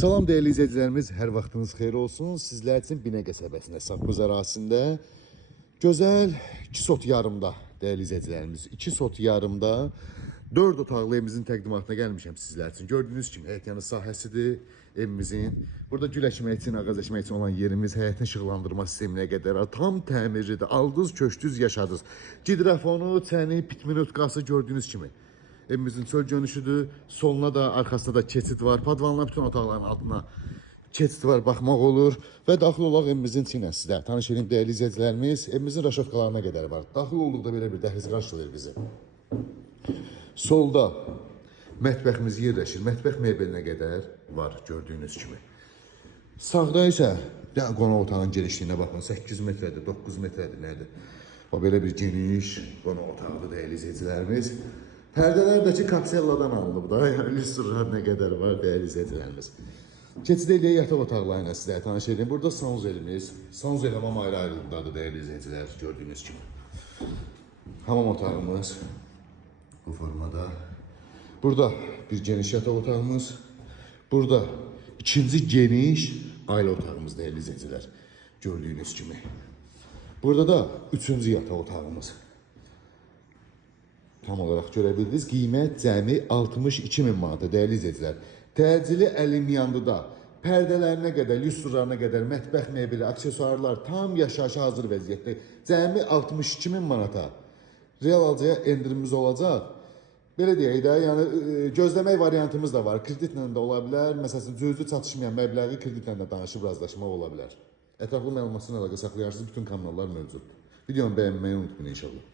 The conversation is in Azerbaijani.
Salam değerli izleyicilerimiz, hər vaxtınız xeyir olsun. Sizlər üçün Binə qəsəbəsində, Safxoz ərazisində gözəl 2 sot yarımda değerli izleyicilerimiz. 2 sot yarımda 4 otaqlı evimizin təqdimatına gəlmişəm sizlər üçün. Gördüyünüz kimi həyət yanı sahəsidir evimizin. Burada gül əkmək üçün, ağac əkmək üçün olan yerimiz, həyətin işıqlandırma sisteminə qədər tam təmirlidir. Aldınız, köçdünüz, yaşadınız. Gidrafonu, çəni, pitminutqası gördüyünüz kimi. Evimizin çöl dönüşüdür. Soluna da, arxasında da keçid var. Padvanla bütün otaqların altına keçid var, baxmaq olur. Və daxil olaq evimizin içinə sizə. Tanış edin değerli izləyicilərimiz. Evimizin raşotkalarına qədər var. Daxil olduqda belə bir dəhliz qarşılayır bizi. Solda mətbəximiz yerləşir. Mətbəx mebelinə qədər var gördüyünüz kimi. Sağda isə qonaq otağının genişliyinə baxın. 8 metrədir, 9 metrədir, nədir? O belə bir geniş qonaq otağıdır değerli izləyicilərimiz. Pərdələrdəki kapselladan alınıb da, yəni lüstrlar nə qədər var değerli izləyicilərimiz. Keçid eləyək yataq otaqlarına sizə tanış edin. Burada sanuzelimiz, sanuzel hamam ayrı-ayrılıqdadır değerli izləyicilər gördüyünüz kimi. Hamam otağımız bu formada. Burada bir geniş yataq otağımız. Burada ikinci geniş ailə otağımız değerli izləyicilər gördüyünüz kimi. Burada da üçüncü yataq otağımız. Tam olarak görebildiniz. Qiymət cəmi 62.000 manata değerli izləyicilər. Təcili əlimyandıda pərdələrinə qədər, lüstrlarına qədər, mətbəx mebeli, aksesuarlar tam yaşayışa hazır vəziyyətdə. Cəmi 62.000 manata real alıcıya endirimimiz olacaq. Belə deyək də, yəni gözləmək variantımız da var. Kreditlə də ola bilər. Məsələn, cüzi çatışmayan məbləği kreditlə də danışıb razılaşmaq ola bilər. Ətraflı məlumatına əlaqə saxlayarsınız. Bütün kanallar mövcuddur. Videonu bəyənməyi unutmayın inşallah.